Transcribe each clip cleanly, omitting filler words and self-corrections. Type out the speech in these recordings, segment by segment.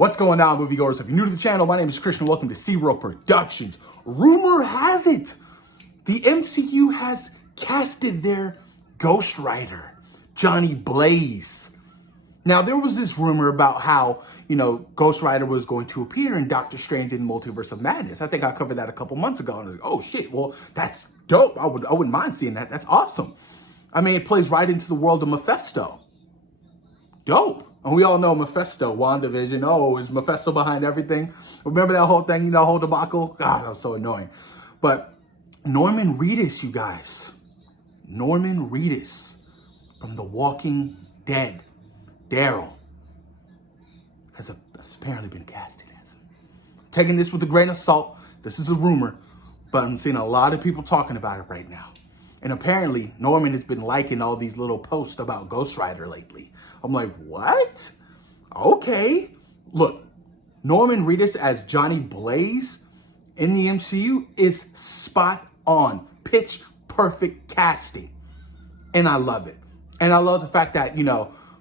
What's going on, moviegoers? If you're new to the channel, my name is Christian. Welcome to SeaWorld Productions. Rumor has it, the MCU has casted their Ghost Rider, Johnny Blaze. Now, there was this rumor about how, Ghost Rider was going to appear in Doctor Strange in the Multiverse of Madness. I think I covered that a couple months ago, and I was like, oh shit, well, that's dope. I wouldn't mind seeing that. That's awesome. I mean, it plays right into the world of Mephisto. Dope. And we all know Mephisto, WandaVision. Oh, is Mephisto behind everything? Remember that whole thing, whole debacle? God, that was so annoying. But Norman Reedus, you guys. Norman Reedus from The Walking Dead. Daryl has apparently been casted as him. Taking this with a grain of salt. This is a rumor, but I'm seeing a lot of people talking about it right now. And apparently, Norman has been liking all these little posts about Ghost Rider lately. I'm like, what? Okay. Look, Norman Reedus as Johnny Blaze in the MCU is spot on. Pitch perfect casting. And I love it. And I love the fact that,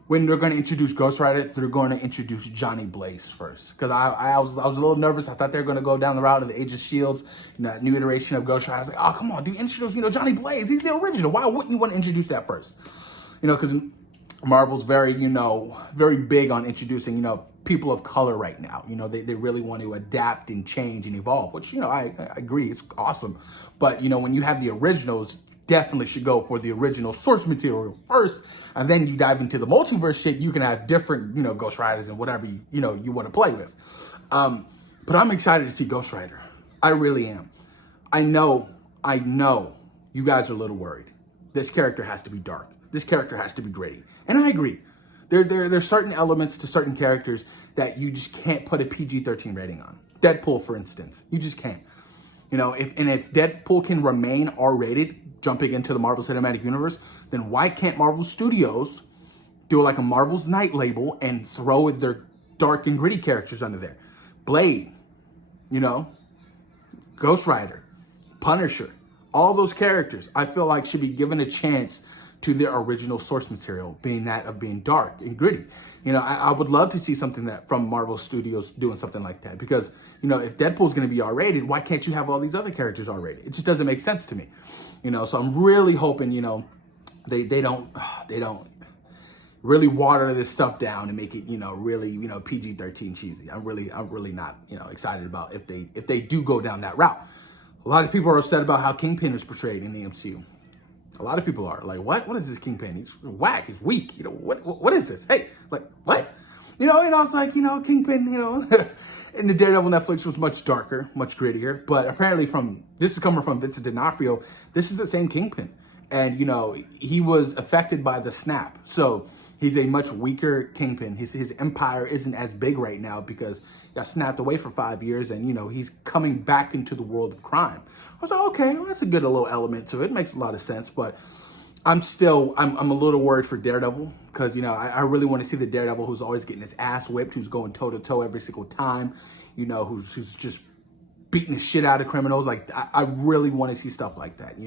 when they're going to introduce Ghost Rider, they're going to introduce Johnny Blaze first. Because I was a little nervous. I thought they were going to go down the route of the Age of Shields, that new iteration of Ghost Rider. I was like, oh, come on, dude, introduce, Johnny Blaze. He's the original. Why wouldn't you want to introduce that first? Because Marvel's very, very big on introducing, people of color right now. They really want to adapt and change and evolve, which, I agree, it's awesome. But, when you have the originals, definitely should go for the original source material first, and then you dive into the multiverse shit. You can have different, Ghost Riders and whatever you want to play with. But I'm excited to see Ghost Rider. I really am. I know you guys are a little worried. This character has to be dark. This character has to be gritty. And I agree. There's certain elements to certain characters that you just can't put a PG-13 rating on. Deadpool, for instance. You just can't. If Deadpool can remain R-rated, jumping into the Marvel Cinematic Universe, then why can't Marvel Studios do like a Marvel's Night label and throw their dark and gritty characters under there? Blade, Ghost Rider, Punisher, all those characters I feel like should be given a chance to their original source material, being that of being dark and gritty. I would love to see something from Marvel Studios doing something like that, because, if Deadpool's going to be R-rated, why can't you have all these other characters R-rated? It just doesn't make sense to me. So I'm really hoping, they don't really water this stuff down and make it, really, PG-13 cheesy. I'm really not, excited about if they do go down that route. A lot of people are upset about how Kingpin is portrayed in the MCU. A lot of people are like, what is this Kingpin? He's whack, he's weak. What is this? Hey, like, what? It's like, Kingpin, in the Daredevil Netflix was much darker, much grittier. But apparently this is coming from Vincent D'Onofrio, this is the same Kingpin. And, he was affected by the snap. So he's a much weaker Kingpin. His empire isn't as big right now because he got snapped away for 5 years, and, he's coming back into the world of crime. I was like, okay, well, that's a good little element to it. Makes a lot of sense. But I'm a little worried for Daredevil because, I really want to see the Daredevil who's always getting his ass whipped, who's going toe-to-toe every single time, who's just beating the shit out of criminals. Like, I really want to see stuff like that.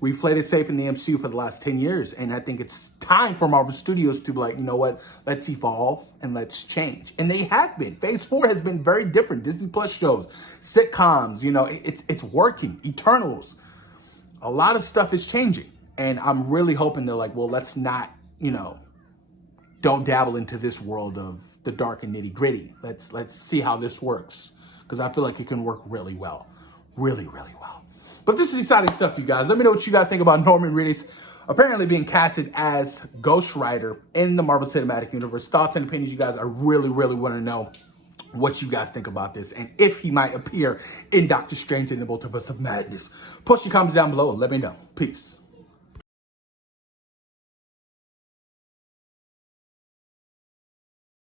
We've played it safe in the MCU for the last 10 years, and I think it's time for Marvel Studios to be like, you know what, let's evolve and let's change. And they have been. Phase 4 has been very different. Disney Plus shows, sitcoms, it's working. Eternals. A lot of stuff is changing. And I'm really hoping they're like, well, let's not, don't dabble into this world of the dark and nitty gritty. Let's see how this works. Because I feel like it can work really well. Really, really well. But this is exciting stuff, you guys. Let me know what you guys think about Norman Reedus apparently being casted as Ghost Rider in the Marvel Cinematic Universe. Thoughts and opinions, you guys. I really, really want to know what you guys think about this and if he might appear in Doctor Strange in the Multiverse of Madness. Post your comments down below and let me know. Peace.